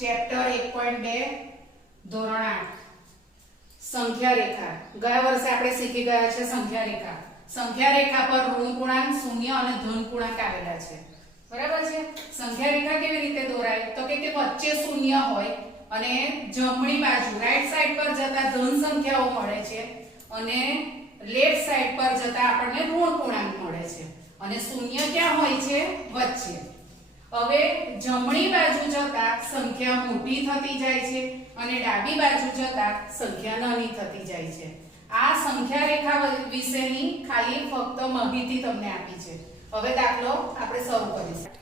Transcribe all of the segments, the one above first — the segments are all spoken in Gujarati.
ચેપ્ટર 1.2 ધોરણ 8 સંખ્યા રેખા. ગયા વર્ષે આપણે શીખી ગયા છે સંખ્યા રેખા. સંખ્યા રેખા પર ઋણ પૂર્ણાંક, શૂન્ય અને ધન પૂર્ણાંક આવેલા છે. બરાબર છે. સંખ્યા રેખા કેવી રીતે દોરાય તો કે વચ્ચે શૂન્ય હોય અને જમણી બાજુ રાઈટ સાઈડ પર જતા ધન સંખ્યાઓ મળે છે અને લેફ્ટ સાઈડ પર જતા આપણને ઋણ પૂર્ણાંક મળે છે અને શૂન્ય ક્યાં હોય છે? વચ્ચે. હવે જમણી બાજુ જતા સંખ્યા મોટી થતી જાય છે અને ડાબી બાજુ જતા સંખ્યા નાની થતી જાય છે. આ સંખ્યા રેખા વિશેની ખાલી ફક્ત માહિતી તમને આપી છે. હવે દાખલો આપણે શરૂ કરીશું.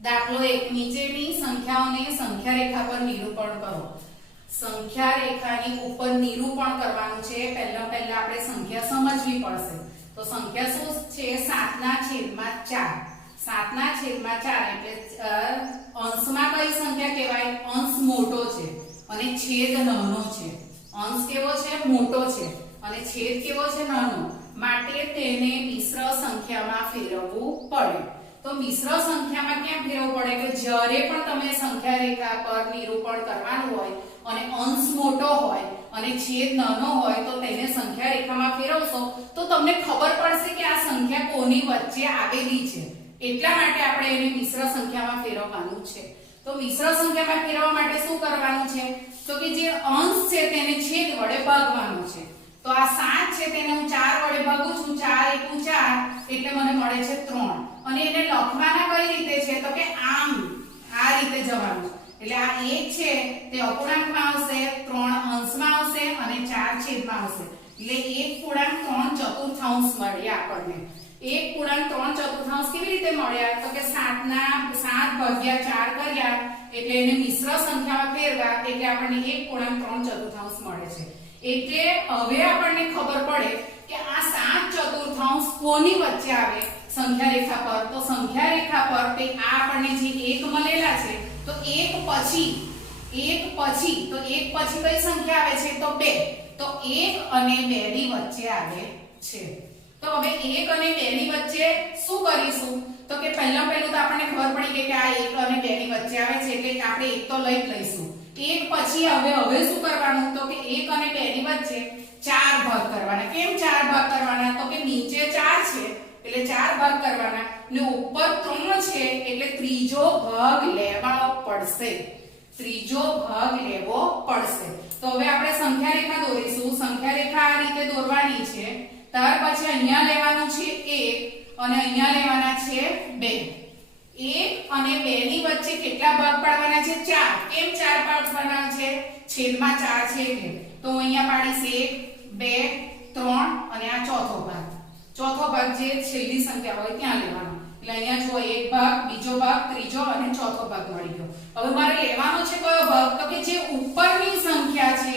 દાખલો 1, નીચેની સંખ્યાઓને સંખ્યા રેખા પર નિરૂપણ કરો. સંખ્યા રેખાની ઉપર નિરૂપણ કરવાનું છે. પહેલા આપણે સંખ્યા સમજવી પડશે. તો સંખ્યા શું છે? 7/4. 7/4 એટલે અંશમાં કઈ સંખ્યા કહેવાય? અંશ મોટો છે અને છેદ નાનો છે. અંશ કેવો છે? મોટો છે અને છેદ કેવો છે? નાનો. માટે તેને મિશ્ર સંખ્યામાં ફેરવવું પડે. તો મિશ્ર સંખ્યામાં ક્યાં ફેરવવું પડે? કે જ્યારે પણ તમે સંખ્યા રેખા પર નિરૂપણ કરવાનું હોય અને અંશ મોટો હોય અને છેદ નાનો હોય તો તેને સંખ્યા રેખામાં ફેરવશો તો તમને ખબર પડશે કે આ સંખ્યા કોની વચ્ચે આવેલી છે. એટલા માટે આપણે એને મિશ્ર સંખ્યામાં ફેરવવાનું છે. તો મિશ્ર સંખ્યામાં ફેરવવા માટે શું કરવાનું છે? તો કે જે અંશ છે તેને છેદ વડે ભાગવાનો છે. તો આ 7 છે તેને હું 4 વડે ભાગું છું. 4 × 4 એટલે મને મળે છે 3. અને એને લખવાના કઈ રીતે છે? તો કે આમ આ રીતે જવાનું. એટલે આ 1 છે તે અપૂર્ણાંકમાં આવશે, 3 અંશમાં આવશે અને 4 છેદમાં આવશે. એટલે 1.3 મળ્યા આપણને. 1.3 કેવી રીતે મળ્યા? તો કે 7/4 કર્યા એટલે એને મિશ્ર સંખ્યામાં ફેરવા એટલે આપણને 1.3 મળે છે. એટલે હવે આપણને ખબર પડે કે આ 7/4 કોની વચ્ચે આવે સંખ્યા રેખા પર? તો સંખ્યા રેખા પર તે આ આપણને જે 1 મળેલા છે તો 1 પછી તો 1 પછી કઈ સંખ્યા આવે છે? તો 2. તો 1 અને 2 ની વચ્ચે આવે છે. તો હવે 1 અને 2 ની વચ્ચે શું કરીશું? તો કે પહેલું તો આપણને ખબર પડી ગઈ કે આ 1 અને 2 ની વચ્ચે આવે છે એટલે આપણે 1 તો લઈ જ લઈશું. 1 પછી હવે શું કરવાનું? તો કે 1 અને 2 ની વચ્ચે 4 ભાગ કરવાના. કેમ 4 ભાગ કરવાના? તો કે નીચે 4 છે એટલે 4 ભાગ કરવાના ને ઉપર 3 છે એટલે ત્રીજો ભાગ લેવો પડશે. તો હવે આપણે સંખ્યા રેખા દોરીશું. સંખ્યા રેખા આ રીતે દોરવાની છે. ત્યાર પછી અહીંયા લેવાનું છે 1 અને અહીંયા લેવાના છે 2. 1 અને 2 ની વચ્ચે કેટલા ભાગ પાડવાના છે? 4. કેમ 4 પાડવાના છે? છેદમાં 4 છે એટલે. તો અહીંયા પાડીશ 1 2 3 અને આ ચોથો ભાગ. ચોથો ભાગ જે છેલ્લી સંખ્યા હોય ત્યાં લેવાનો. એટલે અહીંયા જો એક ભાગ, બીજો ભાગ, ત્રીજો અને ચોથો ભાગ મળી ગયો. હવે મારે લેવાનો છે કયો ભાગ? તો કે જે ઉપરની સંખ્યા છે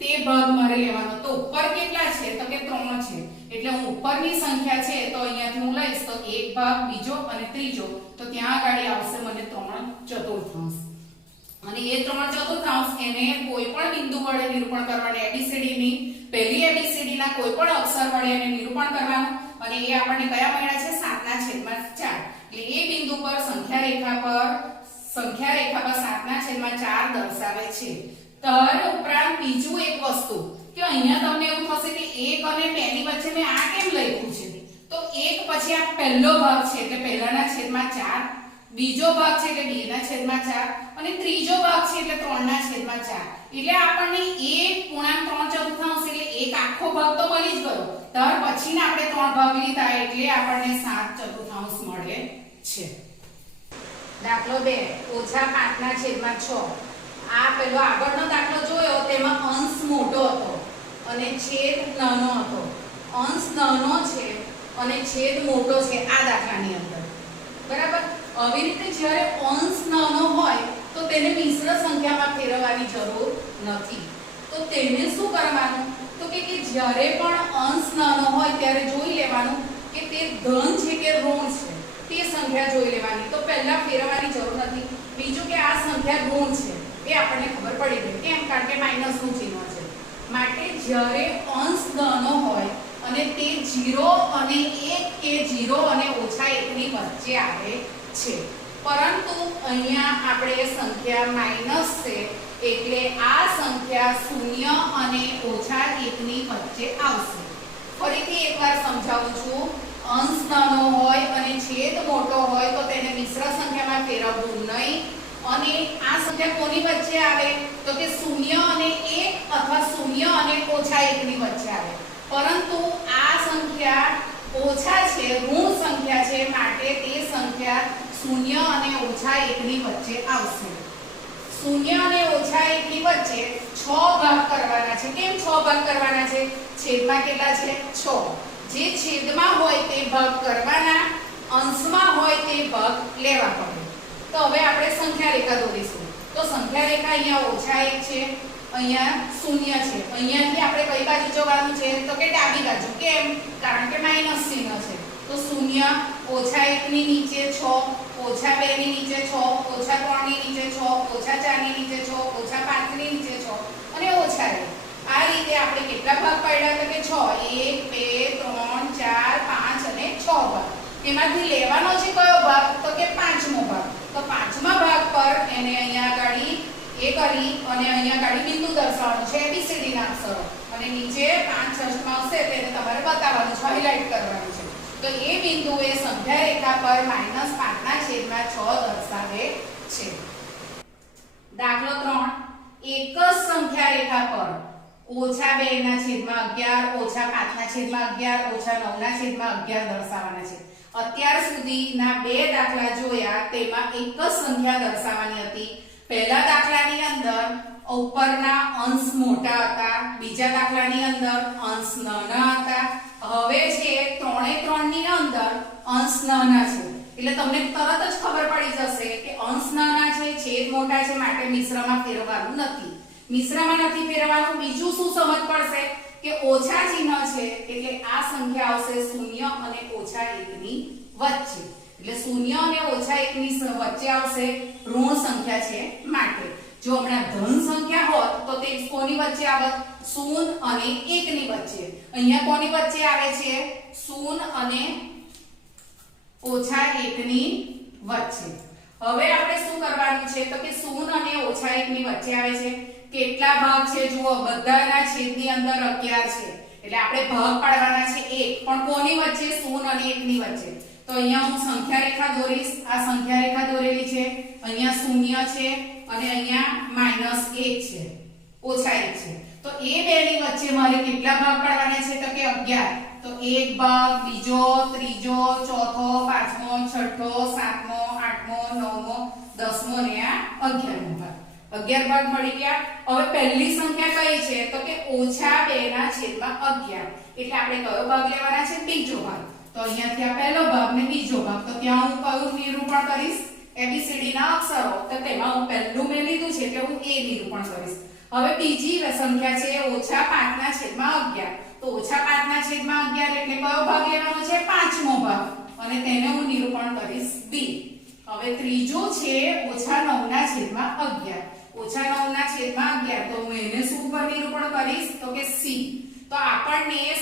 તે ભાગ મારે લેવાનો. તો ઉપર કેટલા છે? તો કે 3 છે. એટલે હું ઉપરની સંખ્યા છે તો અહીંયાથી હું લઈશ તો એક ભાગ, બીજો અને ત્રીજો. તો ત્યાં આગળ આવશે મને 3/4. અને એ 3/4 એને કોઈ પણ બિંદુ વડે નિરૂપણ કરવાનું. એબીસીડી ની પહેલી એબીસીડી ના કોઈ પણ અક્ષર વડે એને નિરૂપણ કરવાનું. અને એ આપણને કયા મળ્યા છે? 7/4. એટલે એ બિંદુ પર સંખ્યા રેખા પર 7/4 દર્શાવે છે. તર ઉપરાંત બીજું એક વસ્તુ કે અહીંયા તમને એવું થશે કે 1 અને 2 ની વચ્ચે મેં આ કેમ લખ્યું છે? તો 1 પછી આ પહેલો ભાગ છે એટલે પહેલાના છેદમાં 4, બીજો ભાગ છે એટલે 2 ના છેદમાં 4 અને ત્રીજો ભાગ છે એટલે 3 ના છેદમાં 4. એટલે આપણને 1.3/4 એટલે એક આખો ભાગ તો મળી જ ગયો. ત્યાર પછીના આપણે 3 ભાગ લીધા એટલે આપણને 7/4 મળે છે. દાખલો 2, -5/6. આ પેલો આગળનો દાખલો જોયો તેમાં અંશ મોટો હતો અને છેદ નાનો હતો. અંશ નાનો છે અને છેદ મોટો છે આ દાખલાની અંદર. બરાબર? આવી રીતે જ્યારે અંશ નાનો હોય તો તેને મિશ્ર સંખ્યામાં ફેરવવાની જરૂર નથી. તો તેને શું કરવાનું? તો કે જ્યારે પણ અંશ નાનો હોય ત્યારે જોઈ લેવાનું કે તે ધન છે કે ઋણ છે તે સંખ્યા જોઈ લેવાની. તો પહેલા ફેરવવાની જરૂર નથી. બીજું કે આ સંખ્યા ઋણ છે એ આપણને ખબર પડી ગઈ. કેમ? કારણ કે માઈનસનું ચિહ્ન છે. માટે જ્યારે અંશ નાનો હોય અને તે 0 અને 1 કે 0 અને -1 ની વચ્ચે આવે છે પરંતુ અહીંયા આપણે સંખ્યા માઈનસ છે એટલે આ સંખ્યા શૂન્ય અને ઓછા 1 ની વચ્ચે આવશે. ફરીથી એકવાર સમજાવું છું. અંશ નાનો હોય અને છેદ મોટો હોય તો તેને મિશ્ર સંખ્યામાં ફેરવવું નહીં. અને આ સંખ્યા કોની વચ્ચે આવે તો કે 0 અને 1 અથવા 0 અને ઓછા 1 ની વચ્ચે આવે. પરંતુ આ સંખ્યા ઓછા છે, ઋણ સંખ્યા છે, માટે તે સંખ્યા 0 અને ઓછા 1 ની વચ્ચે આવશે. 0 અને ઓછા 1 ની વચ્ચે 6 ભાગ કરવાના છે. કેમ 6 ભાગ કરવાના છે? છેદમાં કેટલા છે? 6. જે છેદમાં હોય તે ભાગ કરવાના, અંશમાં હોય તે ભાગ લેવા પડે. તો હવે આપણે સંખ્યા રેખા દોરીશું. તો સંખ્યા રેખા અહીંયા ઓછા 1 છે, અહીંયા 0 છે. અહીંયાથી આપણે કઈ બાજુ જવાનું છે તો કે ડાબી બાજુ. કેમ? કારણ કે માઈનસ ચિહ્ન છે. તો 0 ઓછા 1 ની નીચે 6, ઓછા 2 ની નીચે 6, ઓછા 3 ની નીચે 6, ઓછા 4 ની નીચે 6, ઓછા 5 ની નીચે 6 અને ઓછા 1. આ રીતે આપણે કેટલા ભાગ પાડ્યા તો કે 6, 1 2 3 4 5 અને 6 ભાગ. એમાંથી લેવાનો છે કયો ભાગ તો કે પાંચમો ભાગ. તો પાંચમા ભાગ પર એને અહીંયા ગાડી એ કરી અને અહીંયા ગાડી બિંદુ દર્શાવવાનું છે, ABCD ના અક્ષરો, અને નીચે 5 અષ્ટમાં આવશે તેને તમારે બતાવવાનું છે, હાઇલાઇટ કરવાનું છે. તો એ બિંદુ એ સંખ્યા રેખા પર -5/6 દર્શાવે છે. દાખલો 3. એક જ સંખ્યા રેખા પર -2/11, -5/11, -9/11 દર્શાવવાના છે. અત્યાર સુધીના બે દાખલા જોયા તેમાં એક જ સંખ્યા દર્શાવવાની હતી. પહેલા દાખલાની અંદર ઉપરના અંશ મોટા હતા, બીજા દાખલાની અંદર અંશ નાના હતા. હવે છે 3 ની અંદર અંશ નાના છે. એટલે તમને તરત જ ખબર પડી જશે કે અંશ નાના છે, છેદ મોટા છે, માટે મિશ્રમાં ફેરવવાનું નથી. મિશ્રમાં નથી ફેરવવાનું. બીજું શું સમજ પડશે કે ઓછા ચિહ્ન છે એટલે આ સંખ્યા આવશે 0 અને ઓછા 1 ની વચ્ચે. એટલે 0 અને ઓછા 1 ની વચ્ચે આવશે, ઋણ સંખ્યા છે માટે. જો હમણાં ધન સંખ્યા હોત તો તે કોની વચ્ચે આવત? 0 અને 1 ની વચ્ચે. અહીંયા કોની વચ્ચે આવે છે? 0 અને ઓછા 1 ની વચ્ચે. હવે આપણે શું કરવાનું છે તો કે 0 અને ઓછા 1 ની વચ્ચે આવે છે. કેટલા ભાગ છે જુઓ, બધાના છેદની અંદર 11 છે. એટલે આપણે ભાગ પાડવાના છે 1, પણ કોની વચ્ચે? 0 અને 1 ની વચ્ચે. તો અહીંયા હું સંખ્યા રેખા દોરીશ. આ સંખ્યા રેખા દોરેલી છે. અહીંયા 0 છે અને અહીંયા -1 છે, ઓછા 1 છે. તો એ બેની વચ્ચે મારે કેટલા ભાગ પાડવાના છે તો કે 11. તો એક ભાગ, બીજો, ત્રીજો, ચોથો, પાંચમો, છઠ્ઠો, સાતમો, આઠમો, નવમો, 10મો અને આ 11મો ભાગ. 11 ભાગ મળી ગયા. હવે પહેલી સંખ્યા કઈ છે તો કે -2/11. એટલે આપણે કયો ભાગ લેવાના છે? બીજો ભાગ. તો અહીંયાથી આ પહેલો ભાગ ને બીજો ભાગ. તો ત્યાં હું કયું નિરૂપણ કરીશ? ABCD ના અક્ષરો. તો તેમાં હું પહેલું મેં લીધું છે એટલે હું A નિરૂપણ કરીશ. હવે બીજી સંખ્યા છે -5/11. તો -5/11 એટલે કયો ભાગ લેવાનો છે? પાંચમો ભાગ. અને તેને હું નિરૂપણ કરીશ B. હવે ત્રીજો છે -9/11. -9/11 તો હું એને શું નિરૂપણ કરીશ તો કે C. તો આપણને એક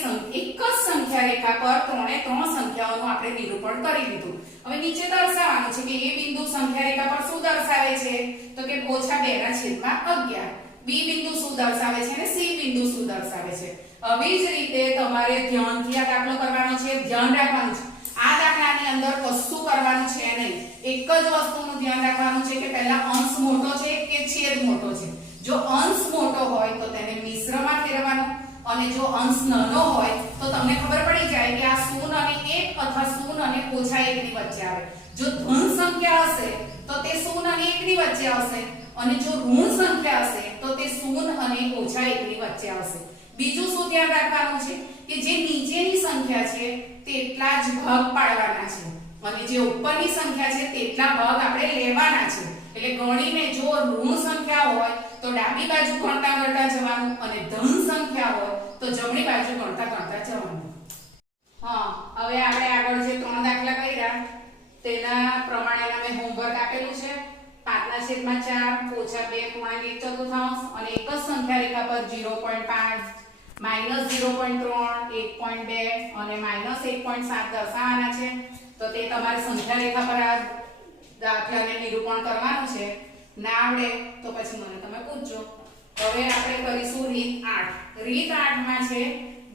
જ સંખ્યા રેખા પર 3 સંખ્યાઓનું આપણે નિરૂપણ કરી લીધું. હવે નીચે દર્શાવવાનું છે કે એ બિંદુ સંખ્યા રેખા પર શું દર્શાવે છે તો કે -2/11. B બિંદુ શું દર્શાવે છે અને C બિંદુ શું દર્શાવે છે. આવી જ રીતે તમારે ધ્યાનથી આ દાખલો કરવાનો છે, ધ્યાન રાખવાનું છે. આ દાખલાની અંદર કશું કરવાનું છે નહીં. એક જ વસ્તુનું ધ્યાન રાખવાનું છે કે પહેલા અંશ મોટો છે કે છેદ મોટો છે. જો અંશ મોટો હોય તો તેને મિશ્રમાં ફેરવવાનું, અને જો અંશ નાનો હોય તો તમને ખબર પડી જાય કે આ 0 અને 1 અથવા 0 અને ઓછા 1 ની વચ્ચે આવે. જો ધન સંખ્યા હશે તો તે 0 અને 1 ની વચ્ચે આવશે, અને જો ઋણ સંખ્યા હશે તો તે 0 અને ઓછા 1 ની વચ્ચે આવશે. બીજું શું ધ્યાન રાખવાનું છે કે જે નીચેની સંખ્યા છે તેટલા જ ભાગ પાડવાના છે, અને જે ઉપરની સંખ્યા છે તેટલા ભાગ આપણે લેવાના છે. એટલે ગણીને જો ઋણ સંખ્યા હોય તો ડાબી બાજુ ગણતા ગણતા જવાનું, અને ધન સંખ્યા હોય તો જમણી બાજુ ગણતા ગણતા જવાનું. હા, હવે આપણે આગળ જે 3 દાખલા કર્યા તેના પ્રમાણેના મેં હોમવર્ક આપેલું છે. 5/4 -2 અને એક જ સંખ્યા રેખા પર 0.5, -0.3, 1.2 અને -1.7 દર્શાવવાના છે. તો તે તમારે સંખ્યા રેખા પર આ દાખલાને નિરૂપણ કરવાનું છે, ના આવડે તો પછી મને તમે પૂછજો. હવે આપણે કરીશું રીત 8. રીત 8 માં છે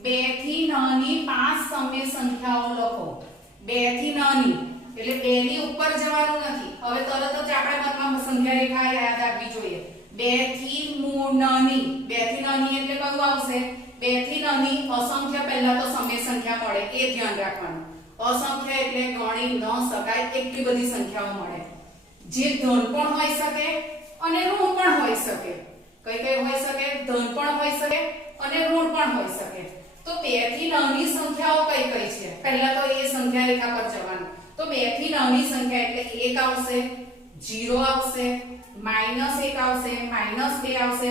2 થી નાની 5 સમય સંખ્યાઓ લખો. 2 થી નાની એટલે 2 ની ઉપર જવાનું નથી. હવે તરત જ આપણે મનમાં સંખ્યા રેખા યાદ આપવી જોઈએ. 2 થી નાની, 2 થી નાની એટલે કયું આવશે? 2 થી નાની અસંખ્ય પહેલા તો સમય સંખ્યા મળે એ ધ્યાન રાખવાનું. અસંખ્ય એટલે ગણી ન શકાય એટલી બધી સંખ્યાઓ મળે, જે ધન પણ હોઈ શકે અને ઋણ પણ હોઈ શકે. કઈ કઈ હોઈ શકે? ધન પણ હોઈ શકે અને ઋણ પણ હોઈ શકે. તો 2 થી નાની સંખ્યાઓ કઈ કઈ છે? પહેલા તો એ સંખ્યા રેખા પર જવાનું. તો 2 થી નાની સંખ્યા એટલે 1 આવશે, 0 આવશે, -1 આવશે, -2 આવશે,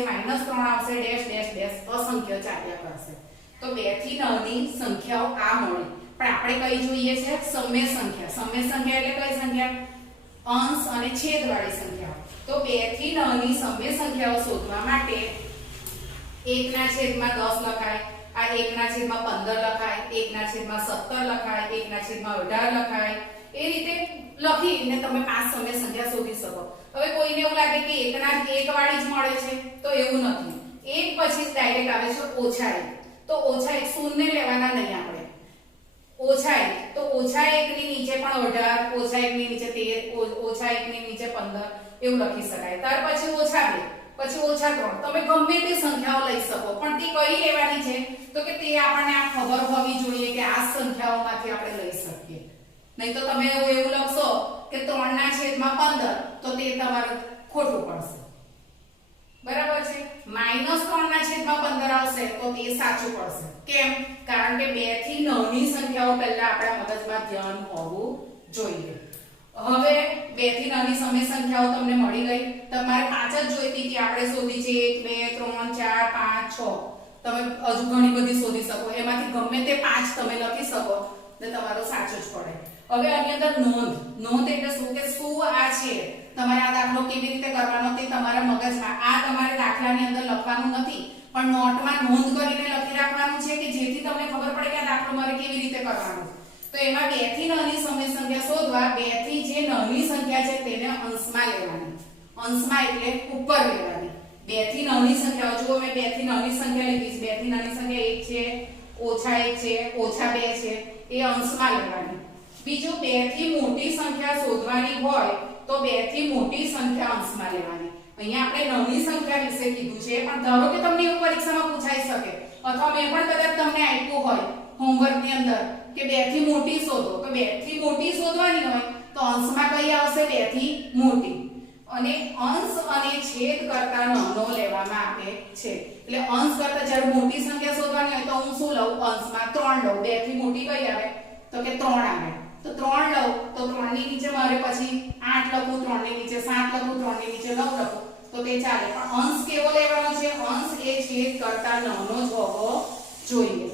-3 આવશે, ડેશ ડેશ ડેશ અસંખ્ય ચાલ્યા કરશે. તો 2 થી નાની સંખ્યાઓ આ મળી. પણ આપણે કઈ જોઈએ છે? સમય સંખ્યા. સમય સંખ્યા એટલે કઈ સંખ્યા? અંશ અને છેદ વાળી સંખ્યાઓ. તો 2 થી નાની સમય સંખ્યાઓ શોધવા માટે 1/10 લખાય, આ 1/15 લખાય, 1/17 લખાય, 1/18 લખાય. એ રીતે લખીને તમે 5 સમય સંખ્યા શોધી શકો. હવે કોઈને એવું લાગે કે 1 વાળી જ મળે છે, તો એવું નથી. 1 પછી ડાયરેક્ટ આવે છે -1. તો -1 શૂન્ય લેવાના નહીં આપણે. -1 તો -1 ની નીચે પણ 18, -1 ની નીચે 13, -1 ની નીચે 15 એવું લખી શકાય. ત્યાર પછી -2, પછી -3. તમે ગમે તે સંખ્યાઓ લઈ શકો, પણ તે કઈ લેવાની છે? તો કે તે આપણને આ ખબર હોવી જોઈએ કે આ સંખ્યાઓમાંથી આપણે લઈ શકીએ. નહીં તો તમે એવું લખશો કે 3/15 તો તે તમારું ખોટું પડશે. બરાબર છે? -3/15 આવશે તો તે સાચું પડશે. કેમ? કારણ કે 2 થી નાની સંખ્યાઓ પહેલા આપણા મગજમાં ધ્યાન હોવું જોઈએ. હવે 2 થી નાની સમય સંખ્યાઓ તમને મળી ગઈ. તમારે 5 જ જોઈતી હતી, આપણે શોધી છે 1 2 3 4 5 6. તમે હજુ ઘણી બધી શોધી શકો. એમાંથી ગમે તે 5 તમે લખી શકો તો તમારો સાચું જ પડે. હવે આની અંદર નોંધ એટલે શું? કે શું આ છે? તમારે આ દાખલો કેવી રીતે કરવાનો તે તમારા મગજમાં, આ તમારે દાખલાની અંદર લખવાનું નથી, પણ નોટમાં નોંધ કરીને લખી રાખવાનું છે કે જેથી તમને ખબર પડે કે આ દાખલો મારે કેવી રીતે કરવાનો. તો એમાં 2 થી નાની સમય સંખ્યા શોધવા 2 થી જે નાની સંખ્યા છે તેને અંશમાં લેવાની. અંશમાં એટલે ઉપર લેવાની. 2 થી નાની સંખ્યાઓ જુઓ, મેં 2 થી નાની સંખ્યા લીધી છે. 2 થી નાની સંખ્યા 1 છે, -1 છે, -2 છે, એ અંશમાં લેવાની. બીજું 2 થી મોટી સંખ્યા શોધવાની હોય તો 2 થી મોટી સંખ્યા અંશમાં લેવાની. અહીંયા આપણે નાની સંખ્યા વિશે કીધું છે, પણ ધારો કે તમને એવું પરીક્ષામાં પૂછાઈ શકે, અથવા મેં પણ કદાચ તમને આપ્યું હોય હોમવર્કની અંદર કે 2 થી મોટી શોધો, તો 2 થી મોટી શોધવાની હોય તો અંશમાં કઈ આવશે? 2 થી મોટી. અને અંશ અને છેદ કરતા નાનો લેવામાં આવે છે. એટલે અંશ કરતા જ્યારે મોટી સંખ્યા શોધવાની હોય તો હું શું લઉં? અંશમાં 3 લઉં. 2 થી મોટી કઈ આવે? તો કે 3 આવે. તો 3 લઉં તો 3 ની નીચે મારે પછી 8 લખું, 3 ની નીચે 7 લખું, 3 ની નીચે 9 લખું તો તે ચાલે. પણ અંશ કેવો લેવાનો છે? અંશ એ છેદ કરતા નાનો જ હોવો જોઈએ.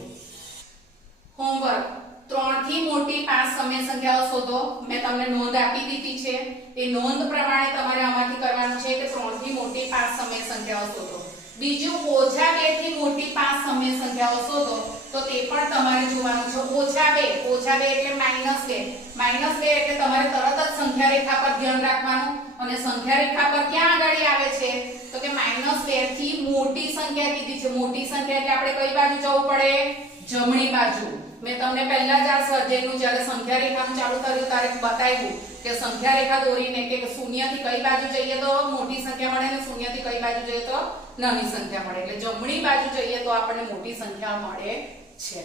હોમવર્ક 3 થી મોટી 5 સમય સંખ્યાઓ શોધો. મેં તમને નોંધ આપી દીધી છે. એ નોંધ પ્રમાણે તમારે આમાંથી કરવાનું છે કે 3 થી મોટી 5 સમય સંખ્યાઓ શોધો. બીજું -2 થી મોટી 5 સમય સંખ્યાઓ શોધો. તો તે પણ તમારે જોવાનું છે. -2 એટલે -2. -2 એટલે તમારે તરત જ સંખ્યા રેખા પર ધ્યાન રાખવાનું. અને સંખ્યા રેખા પર ક્યાં આગળ આવે છે? તો કે -2 થી મોટી સંખ્યા કીધી છે. મોટી સંખ્યા એટલે આપણે કઈ બાજુ જવું પડે? જમણી બાજુ. મેં તમને પહેલા જ આ સ્વાધ્યાયનું જ્યારે સંખ્યા રેખાનું ચાલુ કર્યું ત્યારે બતાવ્યું કે સંખ્યા રેખા દોરીને કે 0 થી કઈ બાજુ જઈએ તો મોટી સંખ્યા મળે અને 0 થી કઈ બાજુ જઈએ તો નાની સંખ્યા મળે. એટલે જમણી બાજુ જઈએ તો આપણને મોટી સંખ્યા મળે છે.